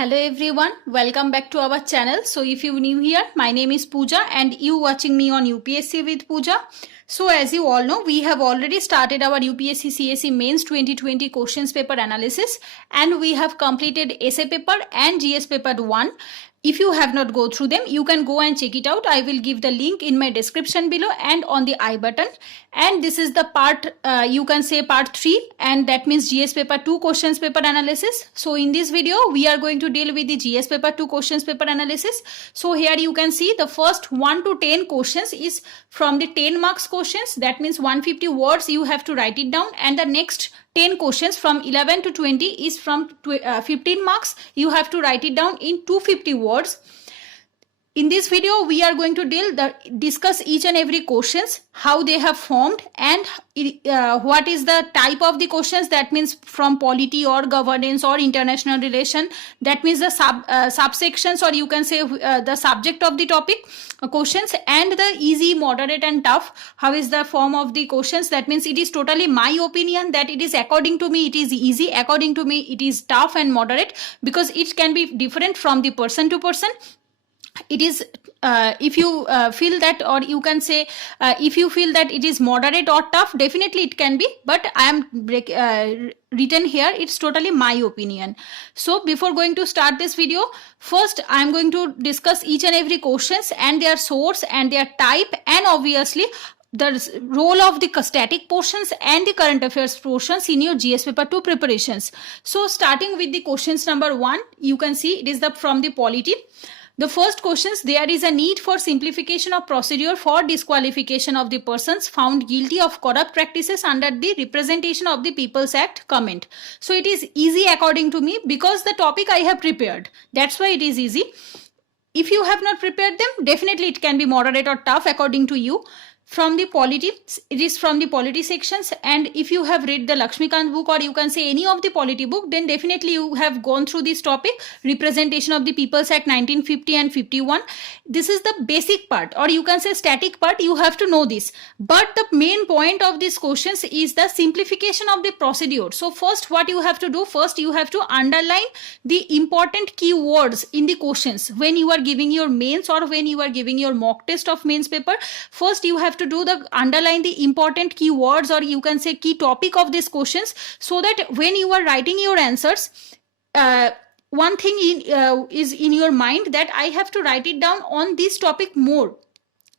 Hello everyone, welcome back to our channel. So if you new here, my name is Pooja and you watching me on UPSC with Pooja. So as you all know, we have already started our UPSC CSE Mains 2020 questions paper analysis and we have completed essay paper and GS paper 1. If you have not go through them, you can go and check it out. I will give the link in my description below and on the I button. And this is the part, you can say part 3, and that means GS paper 2 questions paper analysis. So in this video, we are going to deal with the GS paper 2 questions paper analysis. So here you can see the first 1 to 10 questions is from the 10 marks questions. That means 150 words you have to write it down, and the next 10 questions from 11 to 20 is from 15 marks. You have to write it down in 250 words. In this video, we are going to discuss each and every questions, how they have formed, and what is the type of the questions. That means from polity or governance or international relation. That means the subsections, or you can say the subject of the topic questions, and the easy, moderate and tough. How is the form of the questions? That means it is totally my opinion that it is according to me it is easy, according to me it is tough and moderate, because it can be different from the person to person. It is if you feel that, or you can say if you feel that it is moderate or tough, definitely it can be, but I am written here, it's totally my opinion. So before going to start this video, first I am going to discuss each and every questions and their source and their type, and obviously the role of the static portions and the current affairs portions in your GS paper 2 preparations. So starting with the questions number 1, you can see it is from the polity. The first questions, there is a need for simplification of procedure for disqualification of the persons found guilty of corrupt practices under the Representation of the People's Act comment. So it is easy according to me because the topic I have prepared. That's why it is easy. If you have not prepared them, definitely it can be moderate or tough according to you. From the polity, it is from the polity sections, and if you have read the Lakshmikant book, or you can say any of the polity book, then definitely you have gone through this topic, Representation of the People's Act 1950 and 51. This is the basic part, or you can say static part, you have to know this. But the main point of these questions is the simplification of the procedure. So first what you have to do, first you have to underline the important keywords in the questions. When you are giving your mains or when you are giving your mock test of mains paper, first you have to do the underline the important keywords, or you can say key topic of these questions, so that when you are writing your answers, one thing is in your mind that I have to write it down on this topic more.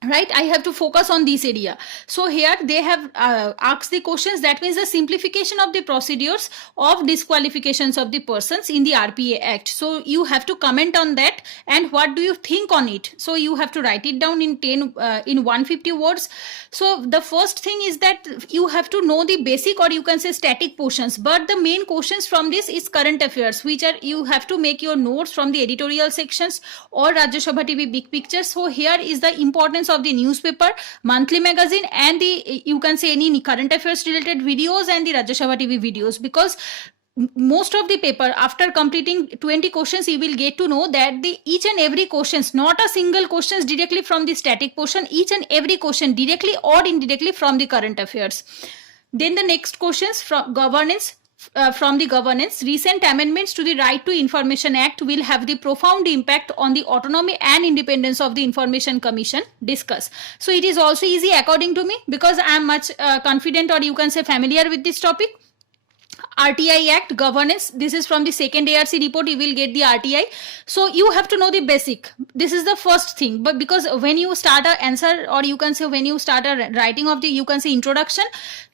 Right, I have to focus on this area. So here they have asked the questions, that means the simplification of the procedures of disqualifications of the persons in the RPA Act. So you have to comment on that and what do you think on it. So you have to write it down in 150 words. So the first thing is that you have to know the basic, or you can say static portions, but the main questions from this is current affairs, which are you have to make your notes from the editorial sections or Rajya Sabha TV big picture. So here is the importance of the newspaper, monthly magazine, and the you can say any current affairs related videos and the Rajya Sabha TV videos, because most of the paper, after completing 20 questions, you will get to know that the each and every questions, not a single questions directly from the static portion, each and every question directly or indirectly from the current affairs. Then the next questions from governance. From the governance, recent amendments to the Right to Information Act will have the profound impact on the autonomy and independence of the Information Commission. Discuss. So it is also easy according to me because I am much confident, or you can say familiar with this topic. RTI Act governance, this is from the second ARC report, you will get the RTI. So you have to know the basic. This is the first thing, but because when you start an answer, or you can say when you start a writing of the, you can say introduction,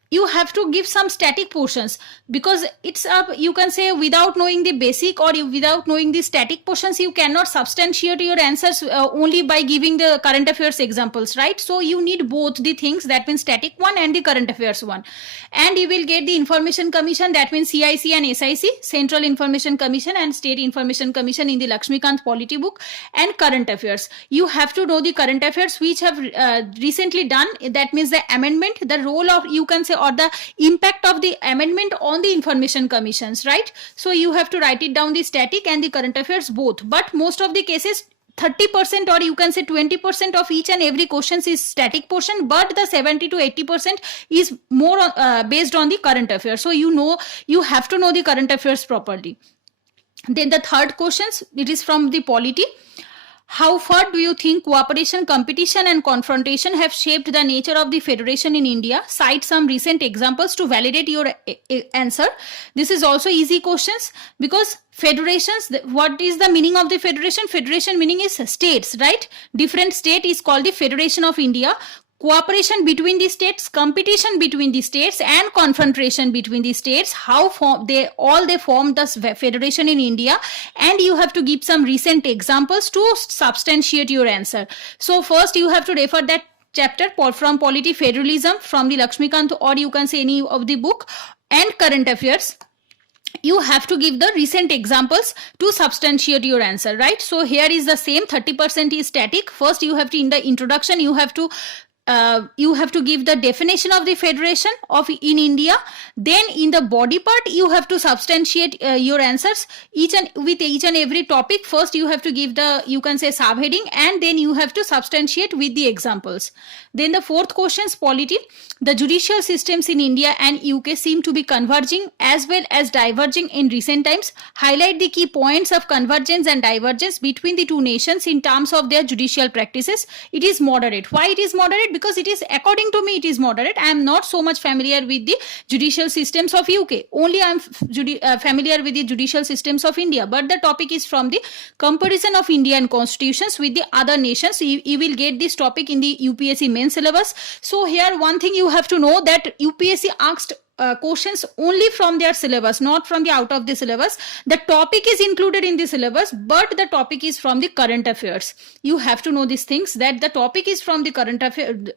you have to give some static portions, because it's you can say without knowing the basic, or without knowing the static portions, you cannot substantiate your answers only by giving the current affairs examples, right? So you need both the things, that means static one and the current affairs one. And you will get the Information Commission, that means CIC and SIC, Central Information Commission and State Information Commission in the Lakshmikant polity book, and current affairs. You have to know the current affairs which have recently done, that means the amendment, the role of, you can say, or the impact of the amendment on the information commissions, right? So you have to write it down, the static and the current affairs both. But most of the cases, 30% or you can say 20% of each and every questions is static portion, but the 70 to 80% is more based on the current affairs. So you have to know the current affairs properly. Then the third questions, it is from the polity. How far do you think cooperation, competition and confrontation have shaped the nature of the federation in India? Cite some recent examples to validate your answer. This is also easy questions because federations, what is the meaning of the federation? Federation meaning is states, right? Different state is called the Federation of India. Cooperation between the states, competition between the states and confrontation between the states, how they form this federation in India, and you have to give some recent examples to substantiate your answer. So first you have to refer that chapter from Polity Federalism from the Lakshmikant, or you can say any of the book, and current affairs. You have to give the recent examples to substantiate your answer, right? So here is the same, 30% is static. First you have to, in the introduction, you have to give the definition of the federation of in India. Then in the body part you have to substantiate your answers with each and every topic. First you have to give the, you can say, subheading, and then you have to substantiate with the examples. Then the fourth questions, polity. The judicial systems in India and UK seem to be converging as well as diverging in recent times. Highlight the key points of convergence and divergence between the two nations in terms of their judicial practices. It is moderate. Why it is moderate? Because it is, according to me, it is moderate. I am not so much familiar with the judicial systems of UK. Only I am familiar with the judicial systems of India. But the topic is from the comparison of Indian constitutions with the other nations. You will get this topic in the UPSC main syllabus. So here one thing you have to know, that UPSC asked questions only from their syllabus, not from the out of the syllabus. The topic is included in the syllabus, but the topic is from the current affairs. You have to know these things, that the topic is from the current affairs,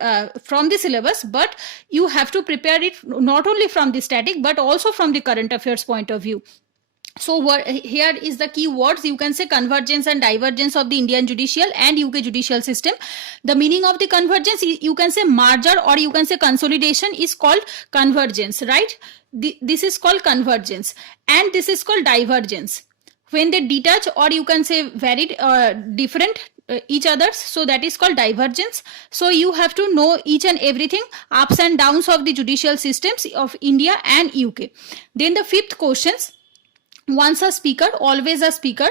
from the syllabus, but you have to prepare it not only from the static but also from the current affairs point of view. So here is the key words, you can say convergence and divergence of the Indian judicial and UK judicial system. The meaning of the convergence, you can say merger or you can say consolidation is called convergence, right? This is called convergence, and this is called divergence. When they detach or you can say very different each others, so that is called divergence. So you have to know each and everything, ups and downs of the judicial systems of India and UK. Then the fifth questions, once a speaker, always a speaker.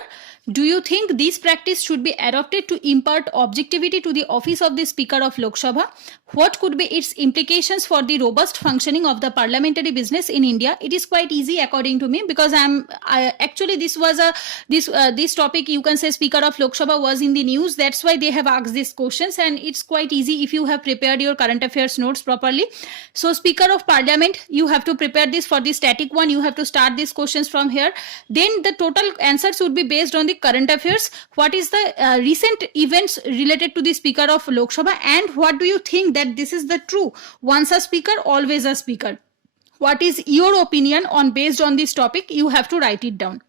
Do you think this practice should be adopted to impart objectivity to the office of the Speaker of Lok Sabha? What could be its implications for the robust functioning of the parliamentary business in India? It is quite easy according to me, because actually this was this topic, you can say, Speaker of Lok Sabha was in the news. That's why they have asked these questions, and it's quite easy if you have prepared your current affairs notes properly. So Speaker of Parliament, you have to prepare this for the static one. You have to start these questions from here. Then the total answers would be based on the current affairs. What is the recent events related to the Speaker of Lok Sabha, and what do you think that this is the true? Once a speaker, always a speaker. What is your opinion on based on this topic? You have to write it down.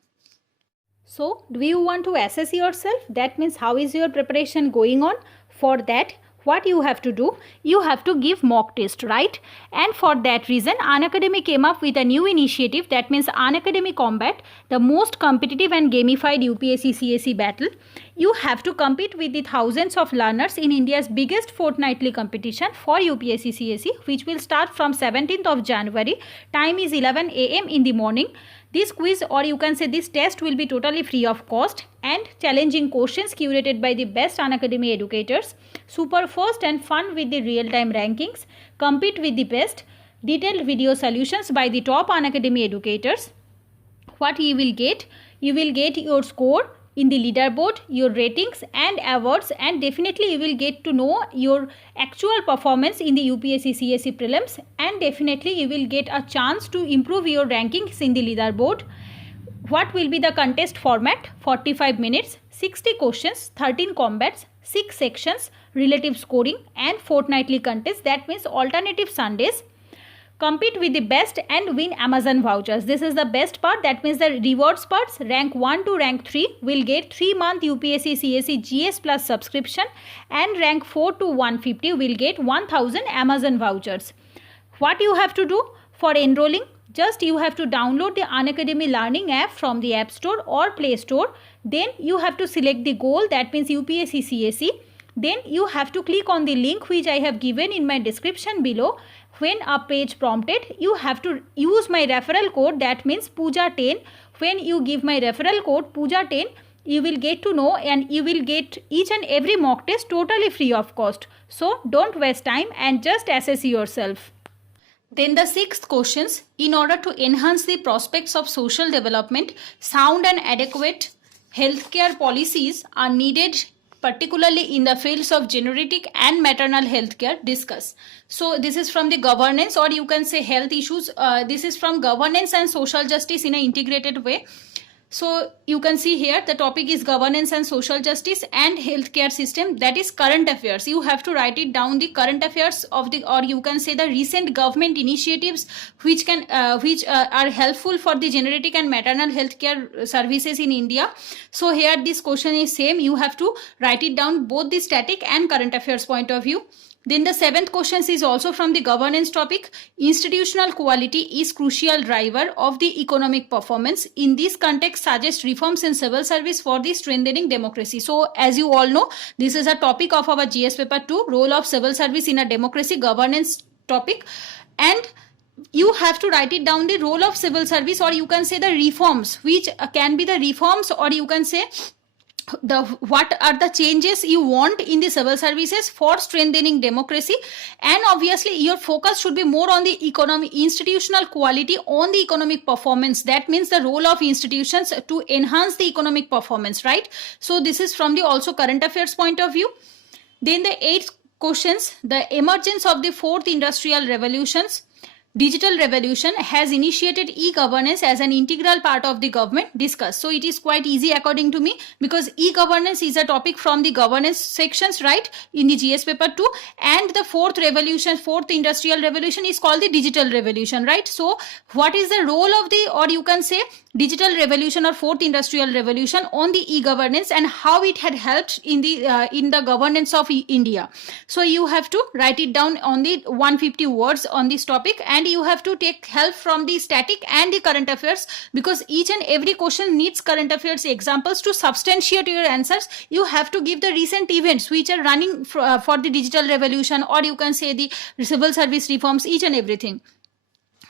So, do you want to assess yourself? That means how is your preparation going on? For that, what you have to do, you have to give mock test, right? And for that reason, Unacademy came up with a new initiative, that means Unacademy Combat, the most competitive and gamified UPSC CSE battle. You have to compete with the thousands of learners in India's biggest fortnightly competition for UPSC CSE, which will start from 17th of January. Time is 11 AM in the morning. This quiz, or you can say this test, will be totally free of cost, and challenging questions curated by the best Unacademy educators. Super fast and fun with the real-time rankings. Compete with the best. Detailed video solutions by the top Unacademy educators. What you will get? You will get your score in the leaderboard, your ratings and awards, and definitely you will get to know your actual performance in the UPSC CSE prelims, and definitely you will get a chance to improve your rankings in the leaderboard. What will be the contest format? 45 minutes, 60 questions, 13 combats, 6 sections, relative scoring and fortnightly contest, that means alternative Sundays. Compete with the best and win Amazon vouchers. This is the best part, that means the rewards parts. Rank 1 to rank 3 will get 3-month UPSC CSE GS Plus subscription, and rank 4 to 150 will get 1000 Amazon vouchers. What you have to do for enrolling? Just you have to download the Unacademy Learning app from the App Store or Play Store. Then you have to select the goal, that means UPSC CSE. Then you have to click on the link which I have given in my description below. When a page prompted, you have to use my referral code, that means Pooja10, when you give my referral code Pooja10, you will get to know and you will get each and every mock test totally free of cost. So don't waste time and just assess yourself. Then the sixth questions, in order to enhance the prospects of social development, sound and adequate healthcare policies are needed, particularly in the fields of geriatric and maternal healthcare. Discuss. So this is from the governance, or you can say health issues. This is from governance and social justice in an integrated way. So you can see here the topic is governance and social justice and healthcare system, that is current affairs. You have to write it down, the current affairs of the, or you can say the recent government initiatives which are helpful for the geriatric and maternal healthcare services in India. So here this question is same, you have to write it down both the static and current affairs point of view. Then the seventh question is also from the governance topic. Institutional quality is crucial driver of the economic performance. In this context, suggest reforms in civil service for the strengthening democracy. So as you all know, this is a topic of our GS paper 2, role of civil service in a democracy, governance topic. And you have to write it down, the role of civil service, or you can say the reforms, which can be the reforms, or you can say what are the changes you want in the civil services for strengthening democracy. And obviously your focus should be more on the economic institutional quality, on the economic performance. That means the role of institutions to enhance the economic performance, right? So this is from the also current affairs point of view. Then the eighth questions, the emergence of the fourth industrial revolutions. Digital revolution has initiated e-governance as an integral part of the government. Discuss. So it is quite easy according to me, because e-governance is a topic from the governance sections, right, in the GS paper 2, and the fourth industrial revolution is called the digital revolution, right? So what is the role of the, or you can say digital revolution or fourth industrial revolution on the e-governance, and how it had helped in the governance of India. So you have to write it down on the 150 words on this topic, and you have to take help from the static and the current affairs, because each and every question needs current affairs examples to substantiate your answers. You have to give the recent events which are running for the digital revolution, or you can say the civil service reforms, each and everything.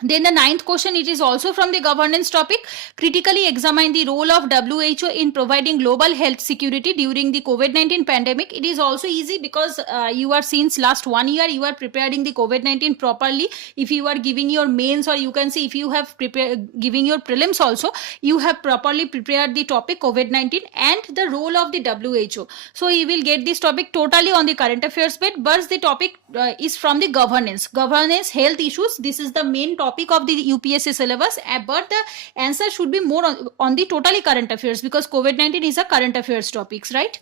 Then the ninth question, it is also from the governance topic. Critically examine the role of WHO in providing global health security during the COVID-19 pandemic. It is also easy because you are since last 1 year you are preparing the COVID-19 properly. If you are giving your mains, or you can say if you have giving your prelims also, you have properly prepared the topic COVID-19 and the role of the WHO. So you will get this topic totally on the current affairs bit, but the topic is from the governance health issues. This is the main topic of the UPSC syllabus, but the answer should be more on the totally current affairs, because COVID-19 is a current affairs topics, right?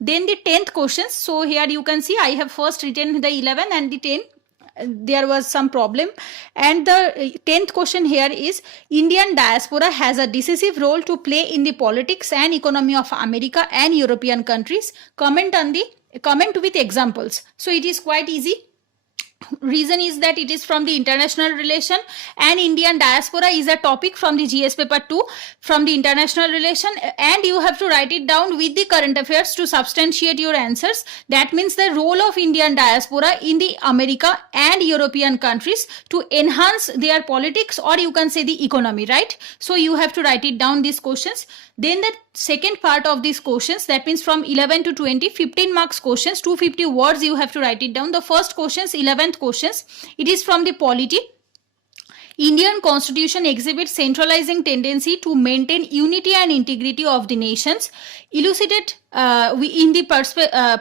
Then the 10th questions. So here you can see I have first written the 11 and the 10. There was some problem, and the 10th question here is Indian diaspora has a decisive role to play in the politics and economy of America and European countries. Comment with examples. So it is quite easy. Reason is that it is from the international relation, and Indian diaspora is a topic from the GS paper 2 from the international relation, and you have to write it down with the current affairs to substantiate your answers. That means the role of Indian diaspora in the America and European countries to enhance their politics, or you can say the economy, right? So you have to write it down, these questions. Then the second part of these questions, that means from 11 to 20, 15 marks questions, 250 words you have to write it down. The first questions, 11th questions, it is from the polity. Indian constitution exhibits centralizing tendency to maintain unity and integrity of the nations. Elucidate in the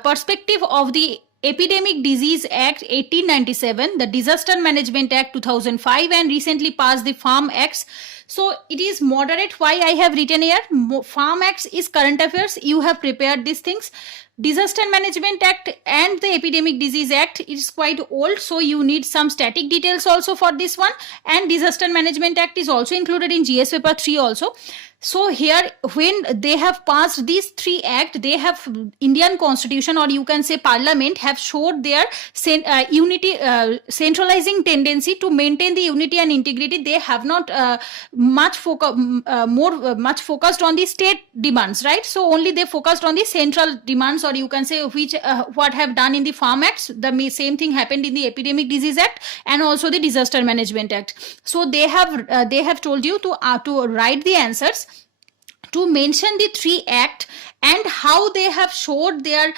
perspective of the Epidemic Disease Act 1897, the Disaster Management Act 2005, and recently passed the Farm Acts. So it is moderate. Why I have written here? Farm Acts is current affairs. You have prepared these things. Disaster Management Act and the Epidemic Disease Act is quite old, so you need some static details also for this one. And Disaster Management Act is also included in GS paper 3 also. So here, when they have passed these three acts, they have Indian Constitution, or you can say Parliament, have showed their unity, centralizing tendency to maintain the unity and integrity. They have not much focused on the state demands, right? So only they focused on the central demands, or you can say which what have done in the Farm Acts. The same thing happened in the Epidemic Disease Act and also the Disaster Management Act. So they have told you to write the answers, to mention the three acts and how they have showed their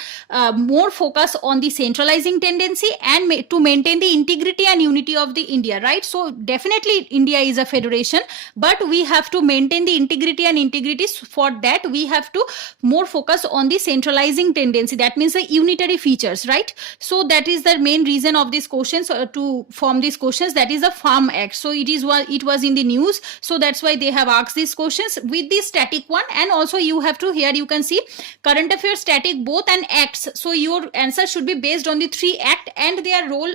more focus on the centralizing tendency and to maintain the integrity and unity of the India, right? So definitely India is a federation, but we have to maintain the integrity and integrity. For that we have to more focus on the centralizing tendency, that means the unitary features, right? So that is the main reason of these questions, to form these questions. That is the Farm Act. So it was in the news, so that's why they have asked these questions with the static one. And also you have to, here you can see current affairs, static, both, and acts. So your answer should be based on the three act and their role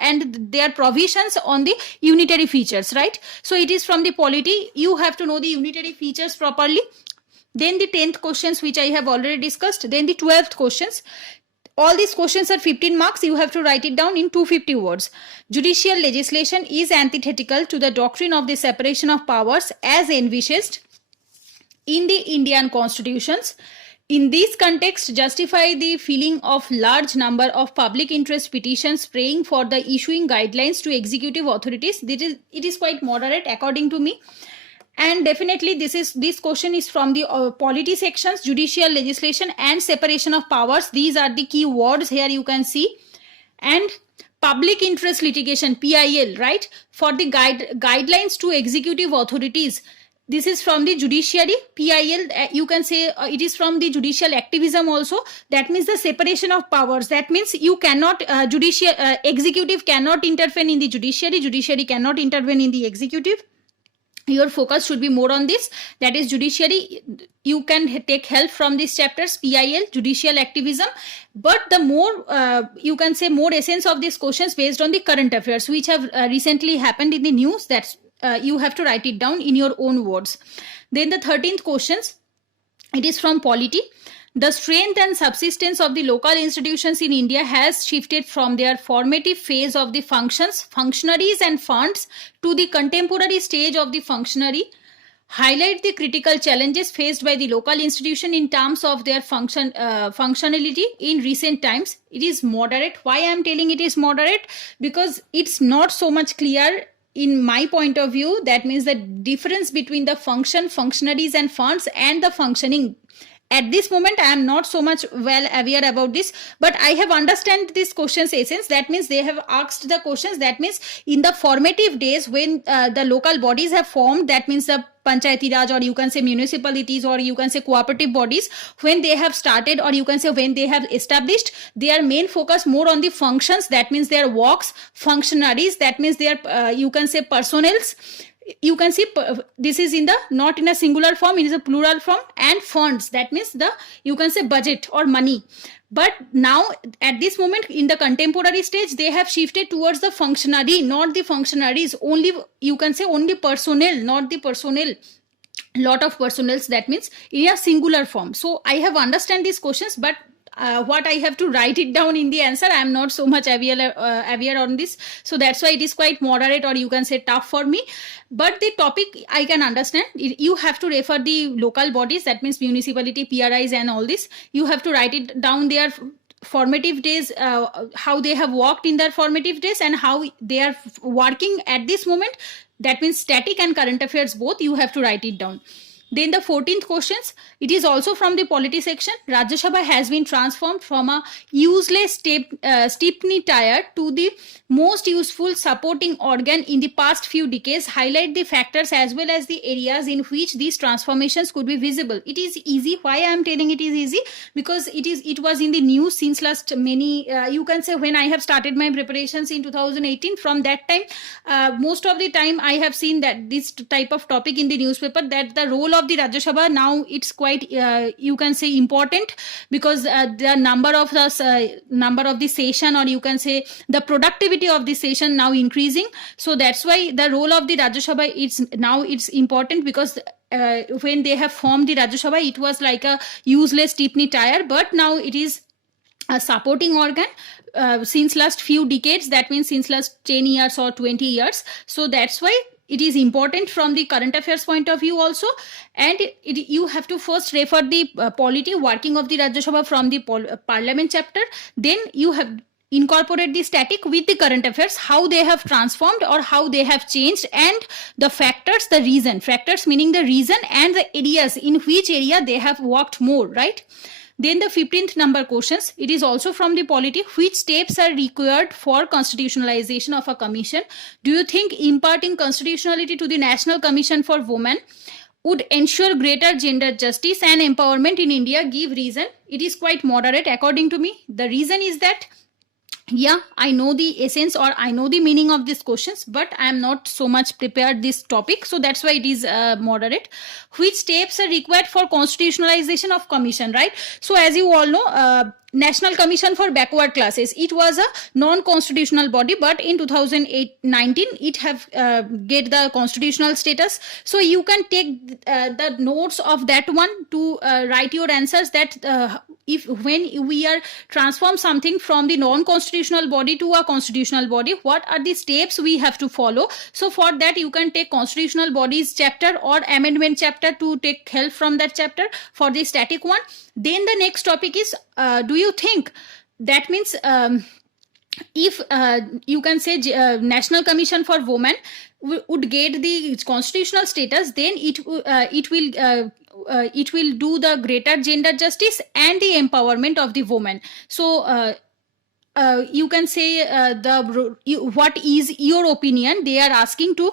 and their provisions on the unitary features, right? So it is from the polity. You have to know the unitary features properly. Then the 10th questions, which I have already discussed. Then the 12th questions. All these questions are 15 marks. You have to write it down in 250 words. Judicial legislation is antithetical to the doctrine of the separation of powers as envisaged in the Indian constitutions. In this context, justify the filing of large number of public interest petitions praying for the issuing guidelines to executive authorities. It is quite moderate according to me. And definitely this question is from the polity sections, judicial legislation and separation of powers. These are the key words here you can see. And public interest litigation, PIL, right? For the guidelines to executive authorities. This is from the judiciary. PIL, you can say it is from the judicial activism also. That means the separation of powers. That means you cannot, executive cannot intervene in the judiciary. Judiciary cannot intervene in the executive. Your focus should be more on this. That is judiciary. You can take help from these chapters, PIL, judicial activism. But the more, you can say more essence of these questions based on the current affairs, which have recently happened in the news. That's you have to write it down in your own words. Then the 13th questions, it is from polity. The strength and subsistence of the local institutions in India has shifted from their formative phase of the functionaries and funds to the contemporary stage of the functionary. Highlight the critical challenges faced by the local institution in terms of their functionality in recent times. It is moderate. Why I am telling it is moderate? Because it's not so much clear in my point of view. That means the difference between the functionaries and funds and the functioning. At this moment, I am not so much well aware about this, but I have understand this question's essence. That means they have asked the questions. That means in the formative days when the local bodies have formed, that means the Panchayati Raj, or you can say municipalities, or you can say cooperative bodies, when they have started, or you can say when they have established, their main focus more on the functions. That means their works, functionaries, that means their, you can say personnels. You can see this is in the not in a singular form, it is a plural form, and funds, that means the, you can say budget or money. But now at this moment in the contemporary stage, they have shifted towards the functionary, not the functionaries, only, you can say only personnel, not the personnel, lot of personnels, that means in a singular form. So I have understand these questions, but what I have to write it down in the answer, I am not so much aware on this. So that's why it is quite moderate, or you can say tough for me. But the topic I can understand. You have to refer the local bodies, that means municipality, PRIs and all this. You have to write it down their formative days, how they have worked in their formative days and how they are working at this moment. That means static and current affairs both, you have to write it down. Then the 14th questions, it is also from the polity section. Rajya Sabha has been transformed from a useless stepney tire to the most useful supporting organ in the past few decades. Highlight the factors as well as the areas in which these transformations could be visible. It is easy. Why I am telling it is easy? Because it was in the news since last many, you can say when I have started my preparations in 2018. From that time, most of the time I have seen that this type of topic in the newspaper, that the role of of the Rajya Sabha now it's quite you can say important, because the number of the session, or you can say the productivity of the session now increasing. So that's why the role of the Rajya Sabha it's important, because when they have formed the Rajya Sabha, it was like a useless Tiffany tire, but now it is a supporting organ since last few decades, that means since last 10 years or 20 years. So that's why it is important from the current affairs point of view also. And you have to first refer the polity working of the Rajya Sabha from the parliament chapter, then you have incorporate the static with the current affairs, how they have transformed or how they have changed, and the factors, the reason, factors meaning the reason, and the areas in which area they have worked more, right? Then the 15th number questions, it is also from the polity. Which steps are required for constitutionalization of a commission? Do you think imparting constitutionality to the National Commission for Women would ensure greater gender justice and empowerment in India? Give reason. It is quite moderate according to me. The reason is that, yeah, I know the essence or I know the meaning of these questions, but I am not so much prepared this topic. So that's why it is moderate. Which steps are required for constitutionalization of commission, right? So as you all know, National Commission for Backward Classes, it was a non-constitutional body, but in 2019 it have get the constitutional status. So you can take the notes of that one to write your answers, that if when we are transform something from the non-constitutional body to a constitutional body, what are the steps we have to follow. So for that you can take constitutional bodies chapter or amendment chapter to take help from that chapter for the static one. Then the next topic is, do you think that means if you can say National Commission for Women would get the constitutional status, then it will do the greater gender justice and the empowerment of the women. So you can say what is your opinion. They are asking to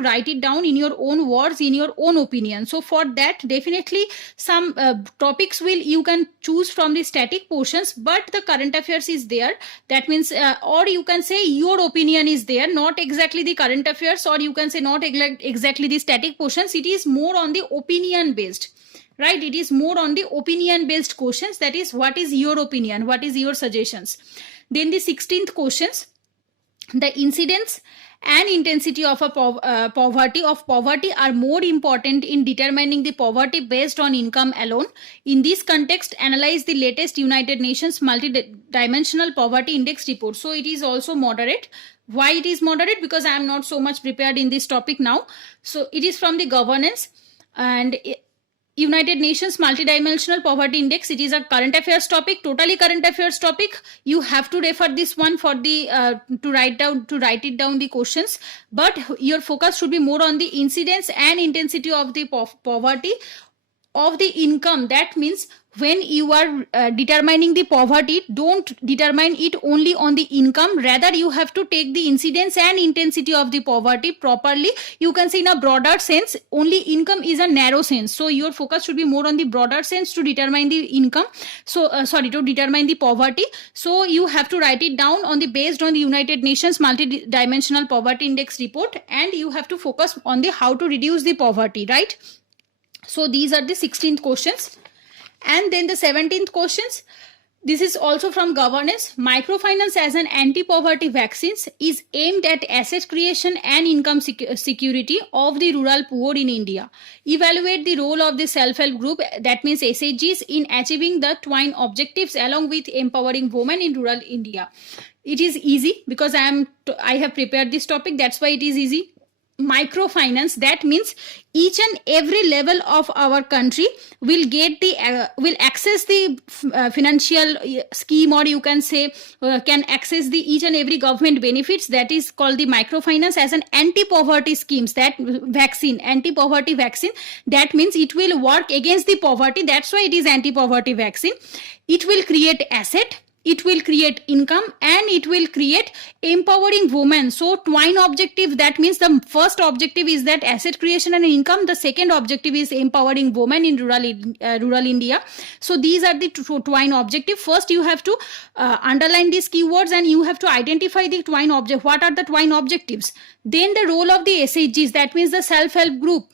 write it down in your own words, in your own opinion. So for that, definitely some topics you can choose from the static portions, but the current affairs is there. That means or you can say your opinion is there, not exactly the current affairs, or you can say not exactly the static portions. It is more on the opinion based, right? It is more on the opinion based questions. That is, what is your opinion, what is your suggestions. Then the 16th questions, the incidence and intensity of a poverty are more important in determining the poverty based on income alone. In this context, analyze the latest United Nations multi-dimensional poverty index report. So it is also moderate. Why it is moderate? Because I am not so much prepared in this topic now. So it is from the governance and United Nations Multidimensional Poverty Index. It is a current affairs topic, totally current affairs topic. You have to refer this one for the to write it down the questions. But your focus should be more on the incidence and intensity of the poverty of the income. That means when you are determining the poverty, don't determine it only on the income. Rather, you have to take the incidence and intensity of the poverty properly. You can say in a broader sense, only income is a narrow sense. So your focus should be more on the broader sense to determine the income. So to determine the poverty. So you have to write it down on the based on the United Nations Multi-Dimensional Poverty Index report, and you have to focus on the how to reduce the poverty, right? So these are the 16th questions. And then the 17th questions, this is also from governance. Microfinance as an anti-poverty vaccine is aimed at asset creation and income security of the rural poor in India. Evaluate the role of the self-help group, that means SHGs, in achieving the twin objectives along with empowering women in rural India. It is easy because I have prepared this topic, that's why it is easy. Microfinance, that means each and every level of our country will get the will access the financial scheme, or you can say can access the each and every government benefits. That is called the microfinance as an anti-poverty schemes. That vaccine, anti-poverty vaccine, that means it will work against the poverty. That's why it is anti-poverty vaccine. It will create asset, it will create income, and it will create empowering women. So twin objective, that means the first objective is that asset creation and income. The second objective is empowering women in rural India. So these are the twin objective. First you have to underline these keywords and you have to identify the twin object. What are the twin objectives? Then the role of the SHGs, that means the self-help group.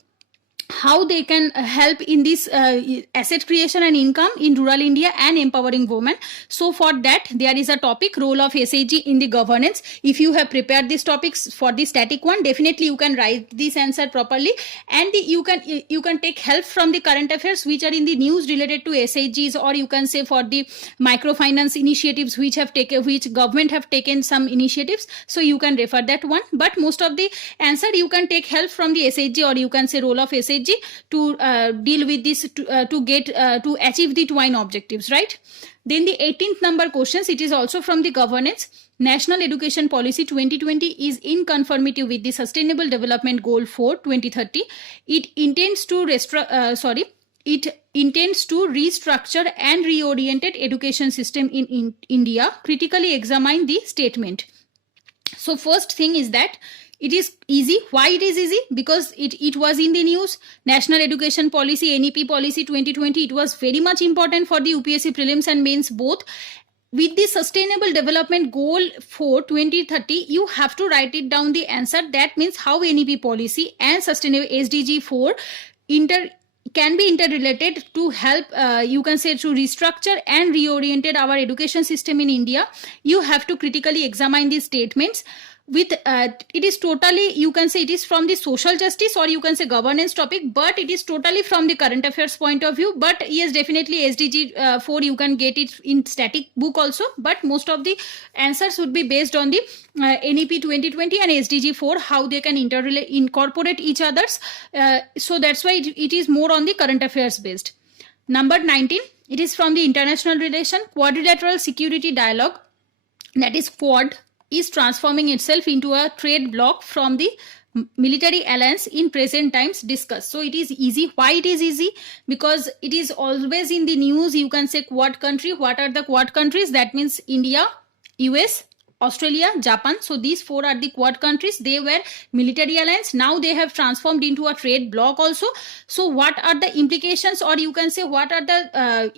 how they can help in this asset creation and income in rural India and empowering women. So for that, there is a topic, role of SHG in the governance. If you have prepared these topics for the static one, definitely you can write this answer properly, and you can take help from the current affairs which are in the news related to SHGs, or you can say for the microfinance initiatives which government have taken some initiatives. So you can refer that one, but most of the answer you can take help from the SHG, or you can say role of SHG to deal with this to achieve the twine objectives, right? Then the 18th number questions, it is also from the governance. National Education Policy 2020 is in conformity with the Sustainable Development Goal for 2030. It intends to restructure and reorientate education system in India. Critically examine the statement. So first thing is that it is easy. Why it is easy? Because it was in the news. National Education Policy, NEP Policy 2020, it was very much important for the UPSC prelims and mains both. With the Sustainable Development Goal for 2030, you have to write it down the answer. That means how NEP policy and Sustainable SDG 4 can be interrelated to help, you can say, to restructure and reorientate our education system in India. You have to critically examine these statements. With it is totally, you can say, it is from the social justice, or you can say governance topic, but it is totally from the current affairs point of view. But yes, definitely SDG 4 you can get it in static book also, but most of the answers would be based on the NEP 2020 and SDG 4, how they can incorporate each others. So that's why it is more on the current affairs based. Number 19, it is from the international relation. Quadrilateral security dialogue, that is Quad, is transforming itself into a trade bloc from the military alliance in present times discussed. So it is easy. Why it is easy? Because it is always in the news. You can say Quad country. What are the Quad countries? That means India, US, Australia, Japan. So these four are the Quad countries. They were military alliance. Now they have transformed into a trade bloc also. So what are the implications, or you can say what are the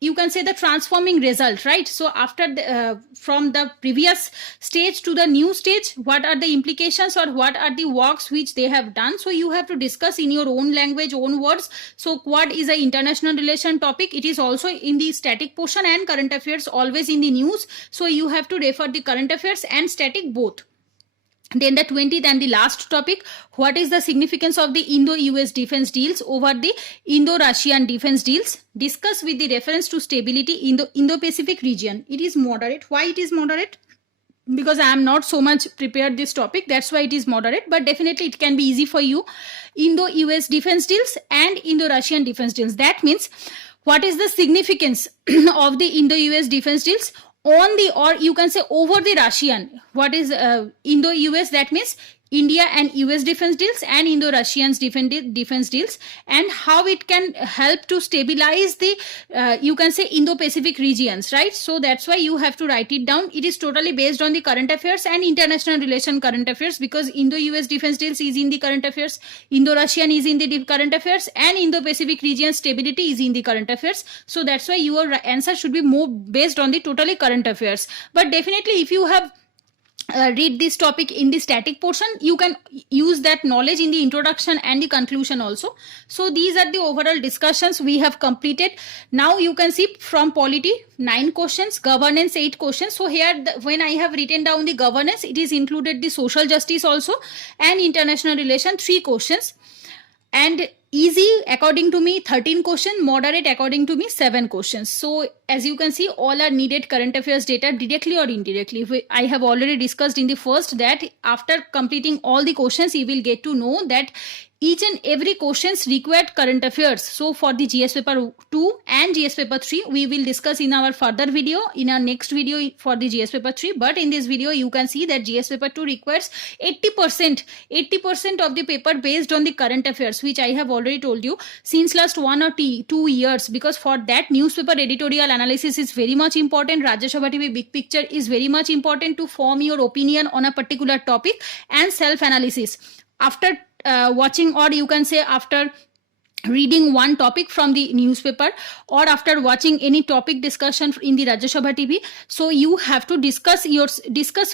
you can say the transforming result, right? So after from the previous stage to the new stage, what are the implications, or what are the works which they have done? So you have to discuss in your own language, own words. So Quad is an international relation topic. It is also in the static portion, and current affairs always in the news. So you have to refer the current affairs and static both. Then the 20th and the last topic, what is the significance of the Indo-US defense deals over the Indo-Russian defense deals? Discuss with the reference to stability in the Indo-Pacific region. It is moderate. Why it is moderate? Because I am not so much prepared this topic, that's why it is moderate, but definitely it can be easy for you. Indo-US defense deals and Indo-Russian defense deals. That means what is the significance of the Indo-US defense deals on the, or you can say over the Russian? What is Indo-US? That means India and US defense deals and Indo-Russians defense deals, and how it can help to stabilize the you can say Indo-Pacific regions, right? So that's why you have to write it down. It is totally based on the current affairs and international relation current affairs, because Indo-US defense deals is in the current affairs, Indo-Russian is in the current affairs, and Indo-Pacific region stability is in the current affairs. So that's why your answer should be more based on the totally current affairs. But definitely if you have read this topic in the static portion, you can use that knowledge in the introduction and the conclusion also. So these are the overall discussions we have completed. Now you can see from polity 9 questions, governance 8 questions. So here when I have written down the governance, it is included the social justice also, and international relation 3 questions, and easy according to me 13 questions, moderate according to me 7 questions. So as you can see, all are needed current affairs data directly or indirectly. I have already discussed in the first that after completing all the questions, you will get to know that each and every questions required current affairs. So for the GS paper 2 and GS paper 3, we will discuss in our further video, in our next video for the GS paper 3. But in this video, you can see that GS paper 2 requires 80% of the paper based on the current affairs, which I have already told you since last 1 or 2 years, because for that newspaper editorial analysis is very much important. Rajya Sabha TV big picture is very much important to form your opinion on a particular topic, and self-analysis. After watching, or you can say after reading one topic from the newspaper or after watching any topic discussion in the Rajya Sabha TV. So you have to discuss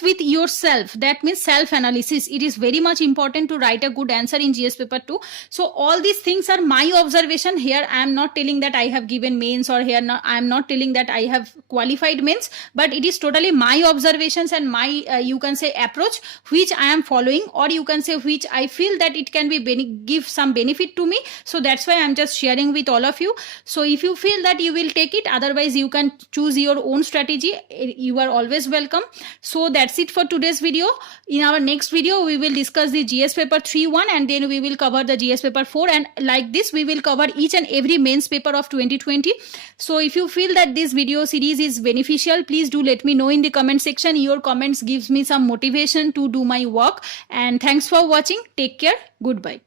with yourself. That means self analysis. It is very much important to write a good answer in GS paper 2. So all these things are my observation. Here I am not telling that I have given mains, or here I am not telling that I have qualified mains, but it is totally my observations and my you can say approach which I am following, or you can say which I feel that it can be give some benefit to me. So that's why I'm just sharing with all of you. So if you feel that you will take it, otherwise you can choose your own strategy. You are always welcome. So that's it for today's video. In our next video we will discuss the GS paper 3-1 and then we will cover the GS paper 4, and like this we will cover each and every mains paper of 2020. So if you feel that this video series is beneficial, please do let me know in the comment section. Your comments gives me some motivation to do my work. And thanks for watching. Take care. Goodbye.